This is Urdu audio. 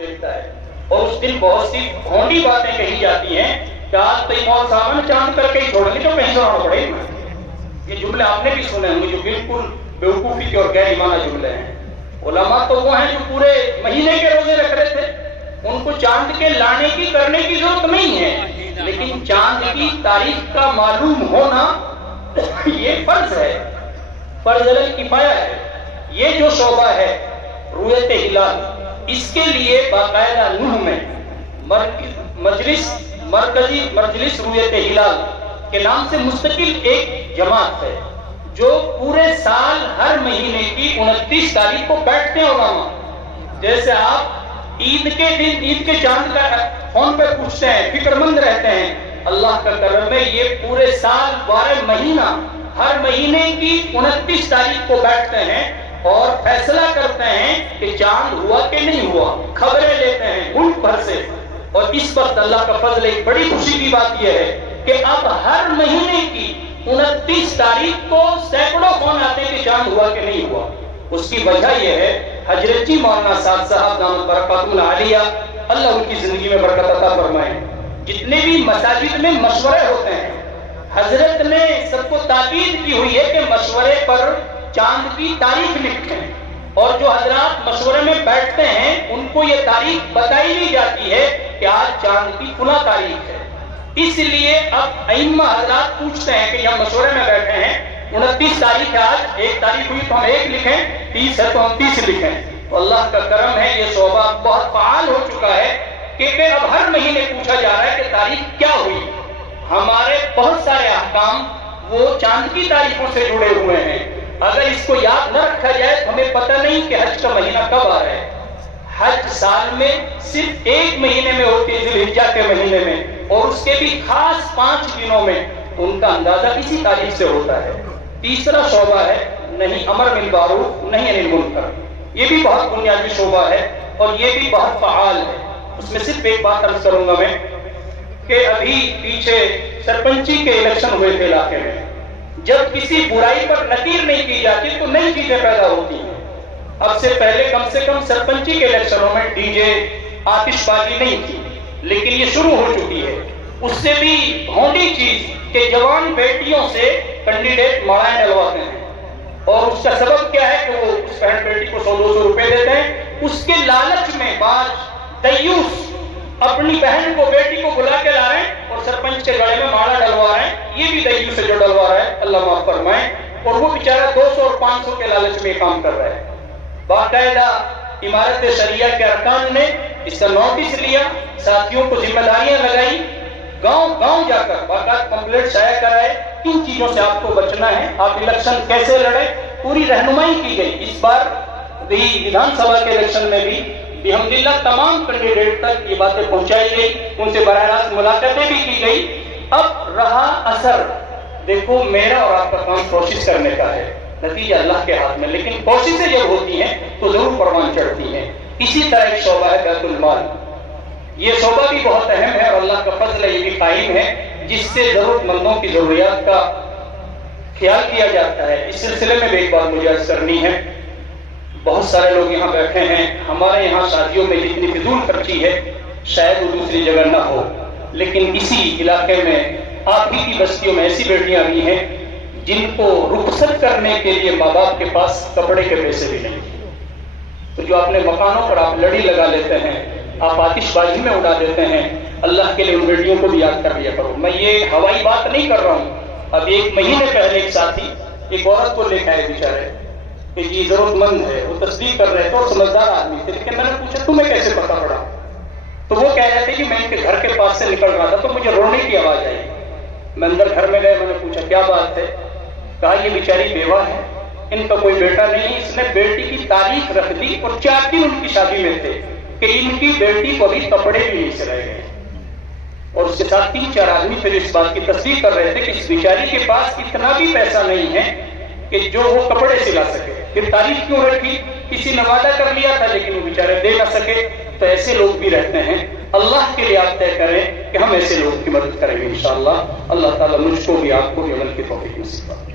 دیکھتا ہے اور اس دن بہت سی بھونڈی باتیں کہی جاتی ہیں کہ آج تو امام صاحب نے چاند کر کے ہی چھوڑ گے تو کہیں سے آنا پڑے گا. یہ جملے آپ نے بھی سنے ہوں گے جو بالکل بیوقوفی کے اور غیر ایمانہ جملے ہیں. علماء تو وہ ہیں جو پورے مہینے کے روزے رکھ رہے تھے, ان کو چاند کے لانے کی کرنے کی ضرورت نہیں ہے, لیکن چاند کی تاریخ کا معلوم ہونا یہ فرض ہے, فرض الکفایہ ہے. یہ جو شعبہ ہے رؤیت ہلال, اس کے لیے باقاعدہ نوح میں مرکزی مجلس رؤیت ہلال کے نام سے مستقل ایک جماعت ہے جو پورے سال ہر مہینے کی 29 تاریخ کو بیٹھتے ہیں علماء. جیسے آپ عید کے دن عید کے چاند کا فون پہ پوچھتے ہیں, فکر مند رہتے ہیں, اللہ کا کرم ہے یہ پورے سال 12 مہینہ ہر مہینے کی 29 تاریخ کو بیٹھتے ہیں اور فیصلہ کرتے ہیں کہ چاند ہوا کہ نہیں ہوا, خبریں لیتے ہیں ملک بھر سے. اور اس وقت اللہ کا فضل ایک بڑی خوشی کی بات یہ ہے کہ اب ہر مہینے کی 29 تاریخ کو سینکڑوں فون آتے ہیں کہ چاند ہوا کہ نہیں ہوا. اس کی وجہ یہ ہے حضرت جی مولانا سعد صاحب دامت برکاتہ العالیہ, اللہ ان کی زندگی میں برکت عطا فرمائے, جتنے بھی مساجد میں مشورے ہوتے ہیں حضرت نے سب کو تاکید کی ہوئی ہے کہ مشورے پر چاند کی تاریخ لکھیں, اور جو حضرات مشورے میں بیٹھتے ہیں ان کو یہ تاریخ بتائی نہیں جاتی ہے کہ آج چاند کی فلاں تاریخ ہے. اس لیے اب ائمہ حضرات پوچھتے ہیں کہ ہم مشورے میں بیٹھے ہیں 29 تاریخ ہے, آج 1 تاریخ ہوئی تو ہم 1 لکھیں, 30 ہے تو ہم 30 لکھیں. تو اللہ کا کرم ہے یہ شعبہ بہت فعال ہو چکا ہے کہ اب ہر مہینے پوچھا جا رہا ہے کہ تاریخ کیا ہوئی. ہمارے بہت سارے احکام وہ چاند کی تاریخوں سے جڑے ہوئے ہیں, اگر اس کو یاد نہ رکھا جائے تو ہمیں پتہ نہیں کہ حج کا مہینہ کب آ رہا ہے. حج سال میں صرف 1 مہینے میں ہوتی ہے, ذی الحجہ کے مہینے میں, اور اس کے بھی خاص 5 دنوں میں, ان کا اندازہ اسی تاریخ سے ہوتا ہے. تیسرا شعبہ ہے نہیں امر بالمعروف نہیں عن المنکر, یہ بھی بہت بنیادی شعبہ ہے اور یہ بھی بہت فعال ہے. اس میں صرف ایک بات عرض کروں گا میں کہ ابھی پیچھے سرپنچی کے الیکشن ہوئے تھے علاقے میں, جب کسی برائی پر نکیر نہیں کی جاتی تو نئی چیزیں پیدا ہوتی ہیں. اب سے پہلے کم سے کم سرپنچی کے الیکشنوں میں ڈی جے آتش بازی نہیں تھی, لیکن یہ شروع ہو چکی ہے. اس سے بھی بھونڈی چیز کہ جوان بیٹیوں سے کینڈیڈیٹ مڑائیں ڈلواتے ہیں, اور اس کا سبب کیا ہے کہ وہ اس بہن بیٹی کو 100-200 روپے دیتے ہیں. اس کے لالچ میں بعض دیوس اپنی بہن کو بیٹی کو بلا کے لا رہے ہیں اور سرپنچ کے گلے میں مالا ڈلوا رہے ہیں. یہ بھی دیوس سے جو ڈلوا رہا ہے اللہ معاف فرمائے, اور وہ بیچارہ 200 اور 500 کے لالچ میں کام کر رہا ہے. باقاعدہ عمارت شریعہ کے ارکان نے اس کا نوٹس لیا, ساتھیوں کو ذمہ داریاں لگائی, گاؤں گاؤں جا کر باقاعدہ کمپلیٹ شائع کرائے کن چیزوں سے آپ کو بچنا ہے, آپ الیکشن کیسے لڑیں, پوری رہنمائی کی گئی. اس بار بھی ویدھان سبھا کے الیکشن میں بھی الحمدللہ تمام کینڈیڈیٹ تک یہ باتیں پہنچائی گئی, ان سے براہ راست ملاقاتیں بھی کی گئی. اب رہا اثر, دیکھو میرا اور آپ کا کام کوشش کرنے کا ہے, نتیجہ اللہ کے ہاتھ میں, لیکن کوششیں جب ہوتی ہیں تو ضرور پروان چڑھتی ہیں. اسی طرح ایک شعبہ ہے بیت المال, یہ شعبہ بھی بہت اہم ہے اور اللہ کا فضل یہ بھی قائم ہے جس سے ضرورت مندوں کی ضروریات کا خیال کیا جاتا ہے. اس سلسلے میں بھی ایک بات مجھے عرض کرنی ہے. بہت سارے لوگ یہاں بیٹھے ہیں, ہمارے یہاں شادیوں میں جتنی فضول خرچی ہے شاید وہ دوسری جگہ نہ ہو, لیکن اسی علاقے میں آپ ہی کی بستیوں میں ایسی بیٹیاں بھی ہیں جن کو رخصت کرنے کے لیے ماں باپ کے پاس کپڑے کے پیسے بھی نہیں. تو جو اپنے مکانوں پر آپ لڑی لگا لیتے ہیں, آپ آتش بازی میں اڑا دیتے ہیں, اللہ کے لیے ان بیٹیوں کو بھی یاد کر لیا کرو. میں یہ ہوائی بات نہیں کر رہا ہوں. اب 1 مہینے پہلے ایک ساتھی ایک عورت کو لے کے آئے بیچارے کہ یہ ضرورت مند ہے, وہ تصدیق کر رہے تھے اور سمجھدار آدمی تھے, لیکن میں نے پوچھا تمہیں کیسے پتا پڑا؟ تو وہ کہہ رہے تھے کہ میں ان کے گھر کے پاس سے نکل رہا تھا تو مجھے رونے کی آواز آئی. میں اندر گھر میں گئے, میں نے پوچھا کیا بات ہے؟ کہا یہ بیچاری بیوہ ہے, ان کا کوئی بیٹا نہیں, اس نے بیٹی کی تاریخ رکھ دی اور 4 دن ان کی شادی میں تھے کہ ان کی بیٹی کو بھی کپڑے بھی نہیں سلائے گئے. اور اس کے ساتھ 3-4 آدمی پھر اس بات کی تصدیق کر رہے تھے کہ اس بیچاری کے پاس اتنا بھی پیسہ نہیں ہے کہ جو وہ کپڑے سلا سکے. پھر تاریخ کیوں رکھی؟ کسی نے وعدہ کر لیا تھا لیکن وہ بیچارے دے نہ سکے. تو ایسے لوگ بھی رہتے ہیں. اللہ کے لیے آپ طے کریں کہ ہم ایسے لوگوں کی مدد کریں گے انشاءاللہ. اللہ تعالیٰ مجھ کو بھی آپ کو بھی عمل کی توفیق نصیب فرمائے.